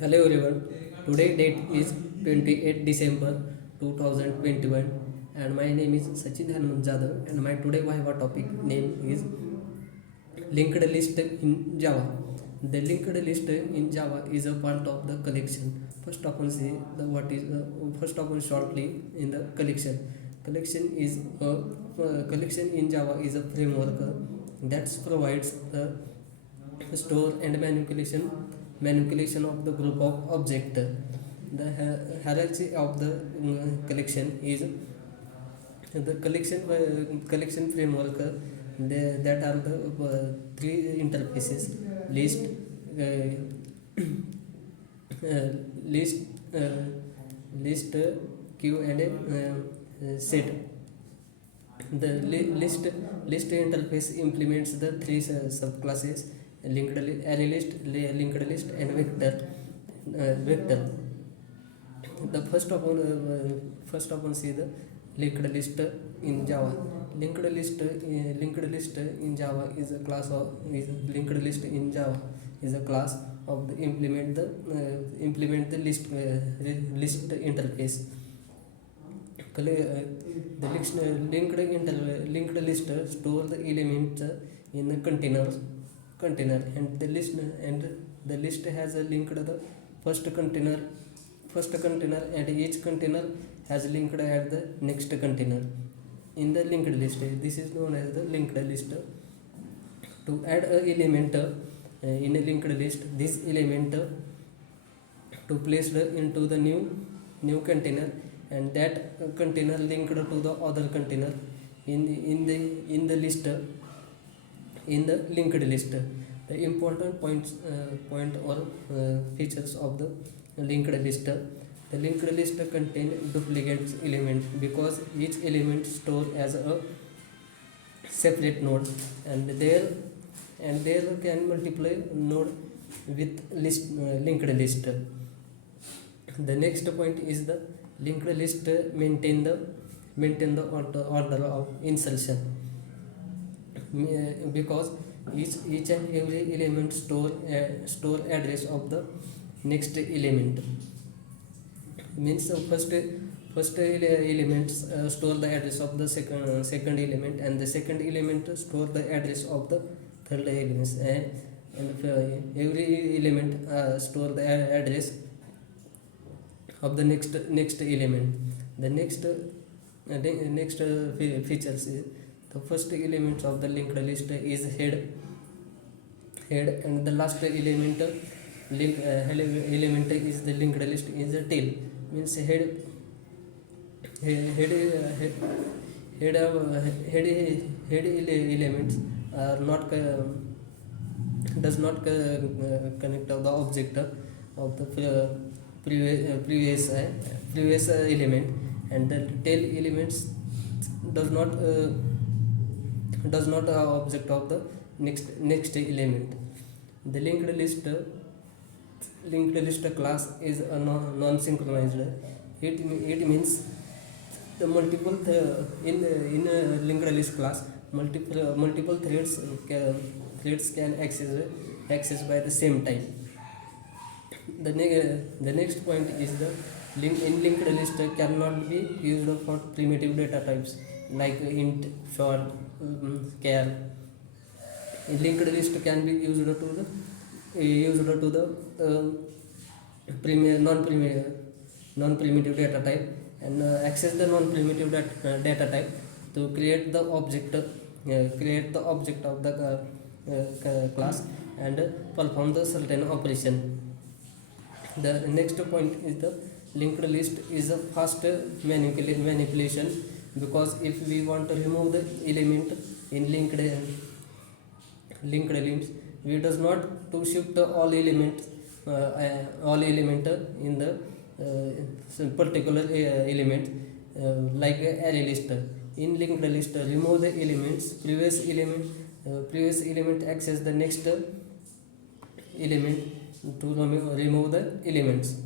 Hello everyone. Today date is 28 December 2021 and my name is Sachin Hanuman Jadhav and my today Viva topic name is linked list in Java. The linked list in Java is a part of the collection. First of all, see the what is first of all shortly in the collection. Collection in Java is a framework that provides the store and manipulation of the group of object. The hierarchy of the collection is the collection framework. That are the three interfaces: list, uh, uh, list, uh, queue, and set. The list interface implements the three subclasses: array list, linked list, and vector. The first of all see the linked list in Java. Linked list in Java is a class of is linked list in Java is a class of the implement the list interface. The linked list store the elements in a container, and the list has a linked the first container and each container has linked at the next container in the linked list. This is known as the linked list. To add a element in a linked list, this element to place into the new container, and that container linked to the other container in the list in the linked list. The important point or features of the linked list: the linked list contain duplicate element because each element stored as a separate node, and there can multiply node with linked list. The next point is the linked list maintain the order of insertion, because each and every element store address of the next element. Means first elements store the address of the second element, and the second element store the address of the third element, and every element store the address of the next element. The next features is the first element of the linked list is head, and the last element is the linked list is the tail. Means head elements are not does not connect of the object of the previous element, and the tail elements does not object of the next element. The linked list class is a non-synchronized. It means the multiple in a linked list class multiple threads can access by the same time. The next point is the linked list cannot be used for primitive data types like int, short, char. Linked list can be used to the non-primitive data type, and access the non-primitive data type to create the object of the class and perform the certain operation. The next point is the linked list is a fast manipulation, because if we want to remove the element in linked limbs, we does not to shift all element in the particular element, like array list. In linked list, remove the elements previous element access the next element to remove the elements.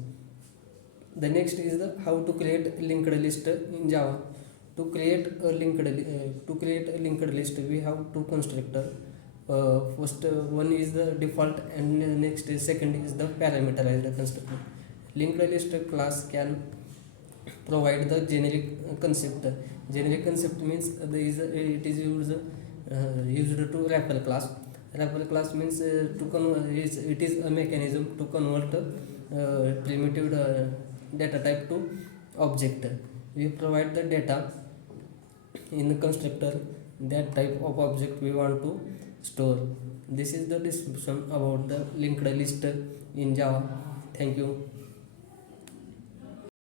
The next is the how to create linked list in Java. To create a linked list, we have two constructor. first one is the default and next is second is the parameterized constructor. Linked list class can provide the generic concept. Generic concept means it is used to wrapper class. Wrapper class means it is a mechanism to convert primitive data type to object. We provide the data in the constructor that type of object we want to store. This is the description about the linked list in Java. Thank you.